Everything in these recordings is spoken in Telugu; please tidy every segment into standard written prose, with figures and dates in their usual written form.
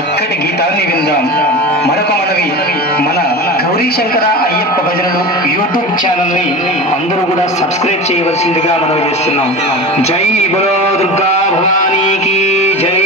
చక్కటి గీతాన్ని విందాం. మరొక మనవి, మన గౌరీ శంకర అయ్యప్ప భజనలు యూట్యూబ్ ఛానల్ ని అందరూ కూడా సబ్స్క్రైబ్ చేయవలసిందిగా మనవి చేస్తున్నాం. జై బలో దుర్గా భవానీకి జై.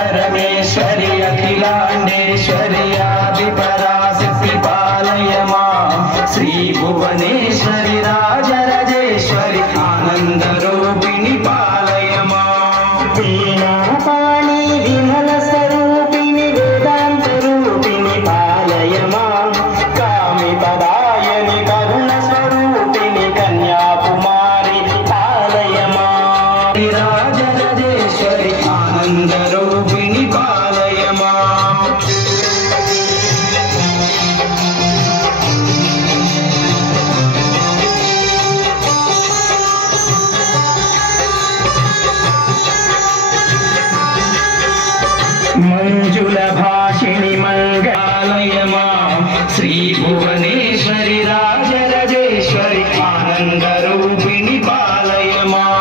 परमेश्वरी अखिलांडेश्वरी आदिपराशक्ति पालय मां. श्री भुवनेश्वरी राजराजेश्वरी आनंद रूपिणी पालय मां. वीणापाणि विमल स्वरूपिणी वेदांत रूपिणी पालय मां. कामी पदायनि करुण स्वरूपिणी कन्याकुमारी पालय मां. राजराजेश्वरी आनंद रूपिणी पालय मां. मंजुल भाषिणी मंगलालय मां. श्री भुवनेश्वरी राजराजेश्वरी आनंद रूपिणी पालय मां.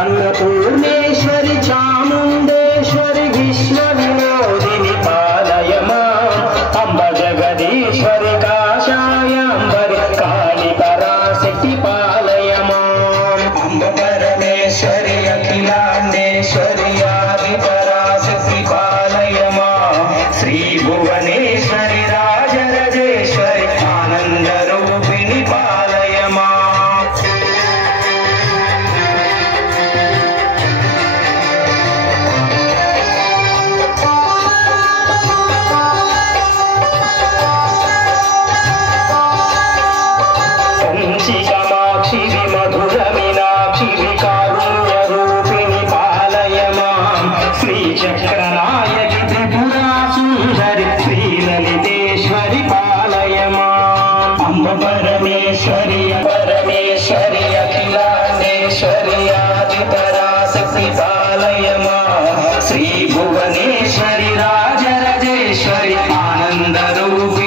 अन्नपूर्णेश्वरी चामुंडेश्वरी विश्व विनोदिनी पालय मां. अंब जगदीश्वरी काशायांबरी काली पराशक्ति पालय मां. अंब परमेश्वरी अखिलांडेश्वरी आदिपराशक्ति पालय मां. श्री भुवनेश्वरी राजराजेश्वरी आनंद रूपिणी पालय मां. कामाक्षि मधुर मीनाक्षि कारुण्य रूपिणी पालय मां. श्री चक्रनायकि त्रिपुरा सुंदरि श्री ललितेश्वरी पालय मां. अंब परमेश्वरी परमेश्वरी अखिलांडेश्वरी आदिपराशक्ति पालय मां. श्री भुवनेश्वरी राजराजेश्वरी आनंद रूप